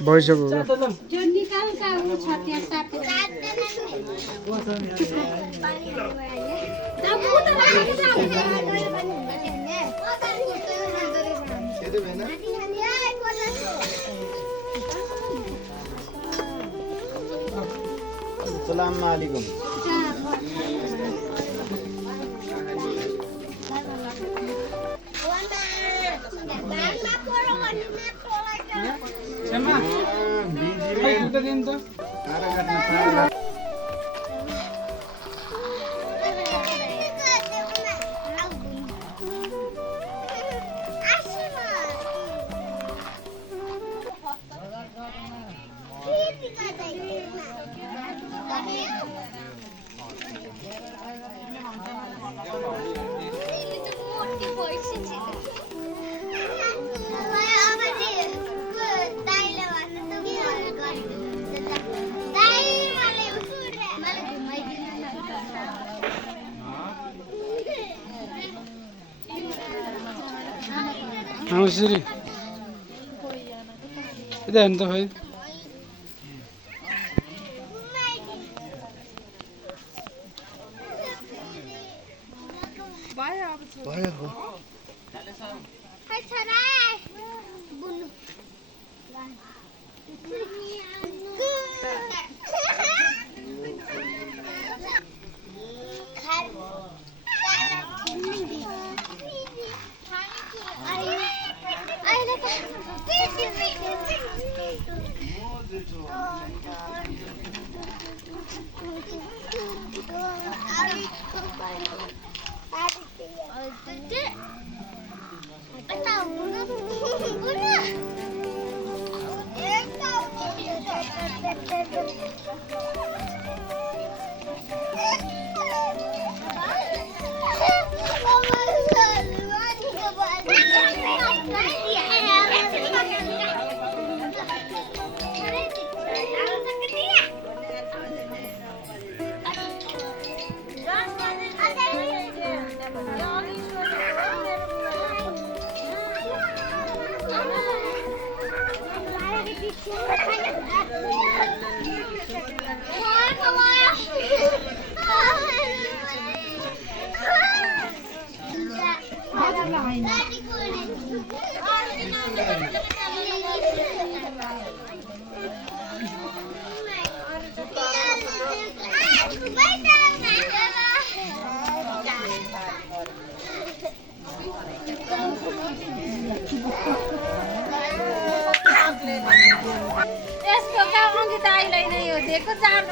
भइसक्यो जो निकालका उ छ त्यहाँ साथै Assalamualaikum. Siri. Itu ente hoy. Bayağı bu. Hai sarai. Bunu. यसको काम अङ्किता आइलाई नै हो दिएको जानु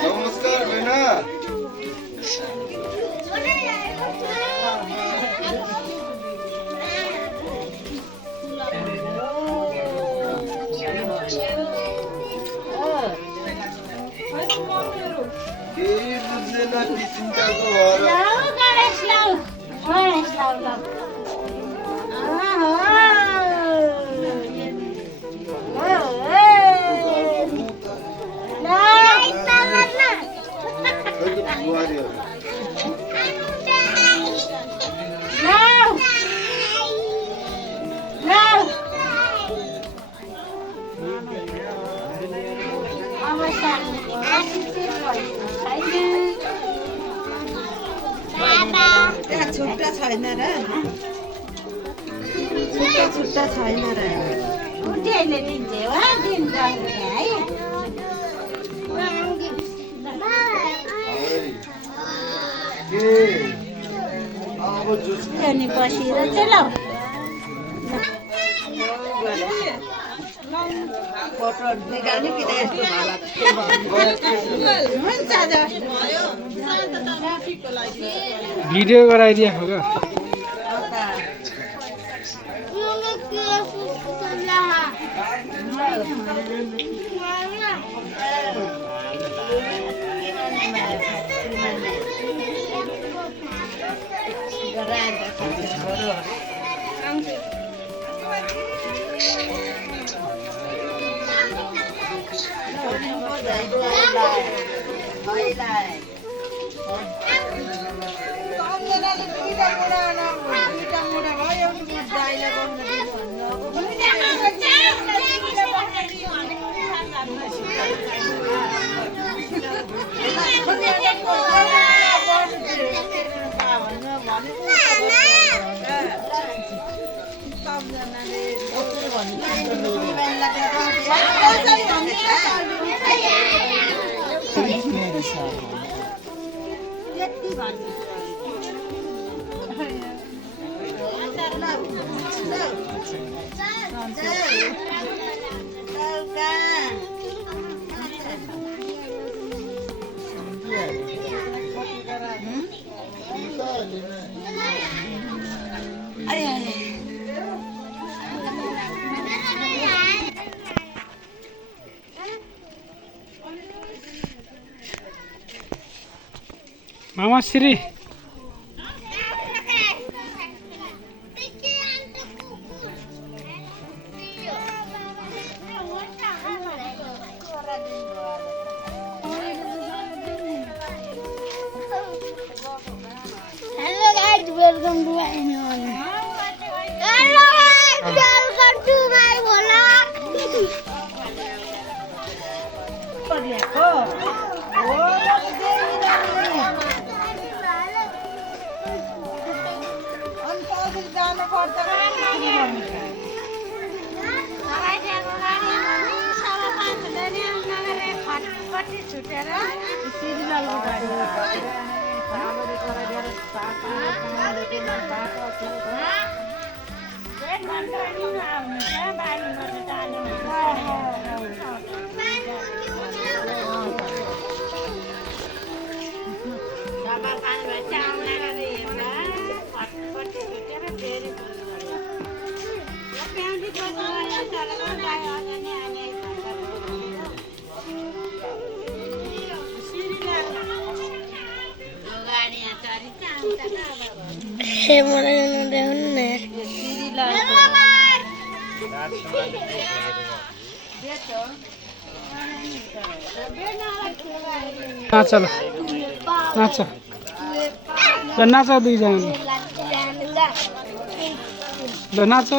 नमस्कार बहना चिन्ताको भएर लाऊ गणेश लाऊ गणेश लाऊ लाऊ बुहारीहरू छुट्टा छैन र छुट्टा छैन र कुटीहरूले दिन्छ हो दिन्छ है अब जुस अनि बसेर चाहिँ लाऊ फोटो निकाल्ने कि यस्तो भिडियो गराइदिएको क्या मामा Shri Hello guys, welcome to my channel. Hello guys, welcome to my vlog. नाच ल नाच ल नाच दुईजना ल नाच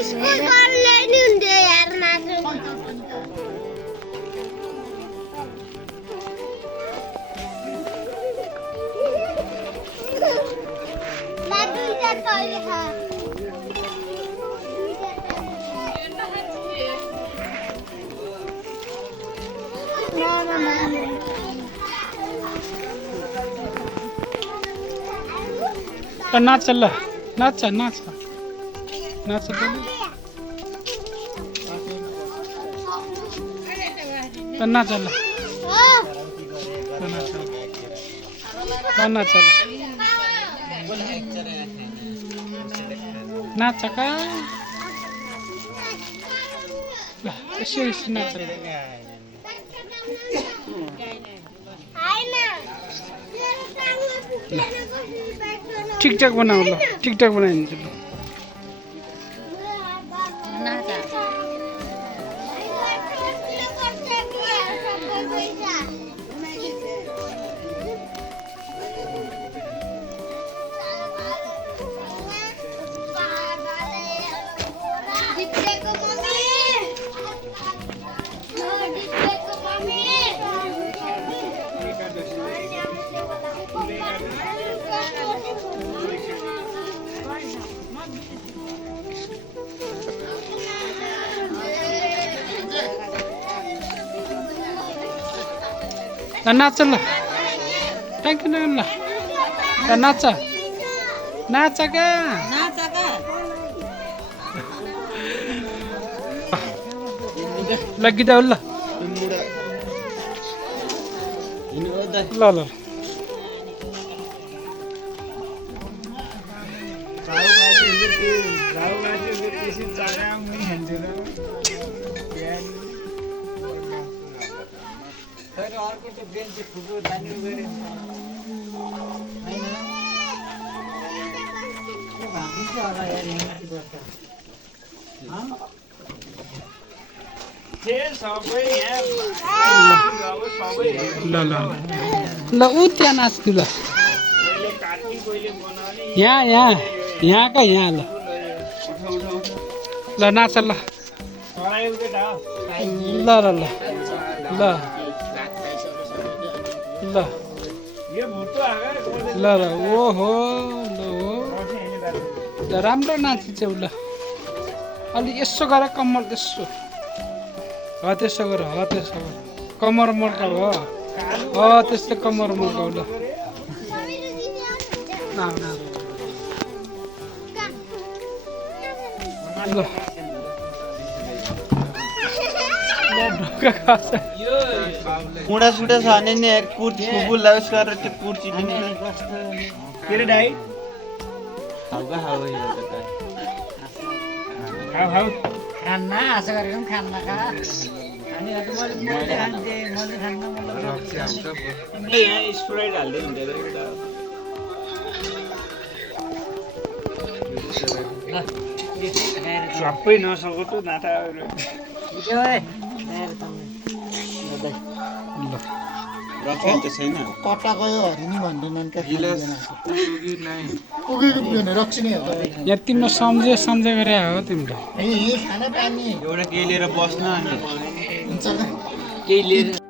स्कूल वाले नहीं होंगे यार नाच मैं दूसरा कॉल हाँ नाच चल नाच नाच नाच त नाच ल नाच ल नाच का ल यसो नाच टिकटक बनाऊ ल टिकटक बनाइदिन्छु ल नाच ल ट्याङ्क ल नाच नाच का ल गीता ल ल ल ल ल ल ऊ त्यहाँ नाच्नु ल यहाँ यहाँ यहाँ का यहाँ ल ल नाच ल ल ल ल ल ल ल ल ओहो ल ल राम्रो नाचिन्छौ ल अलि यसो गर कम्मर यसो त्यसो गर त्यसो गर कम्मर मर्काउ त्यस्तो कम्मर मर्काउ ल ल मुडा सुडा छ भने नि कुर्ची फुल लाउस गरेर त्यो कुर्ची लिने के रे दाइ हाउगा हाउ यो त हाउ हाउ खाना आशा गरेर पनि खान्न का अनि मैले खान्थे मैले खान्न मलाई यहाँ स्प्राइट हाल्दै हुन्छ सबै नसक्यो त नाटा रक्सी छैन कटा गयो हरि नि भन्दैनन् क्या पुगेको रक्सी नै हो यहाँ तिम्रो सम्झे गरे हो तिम्रो यही खाना पानी एउटा केही लिएर बस्न अनि हुन्छ केही लिएर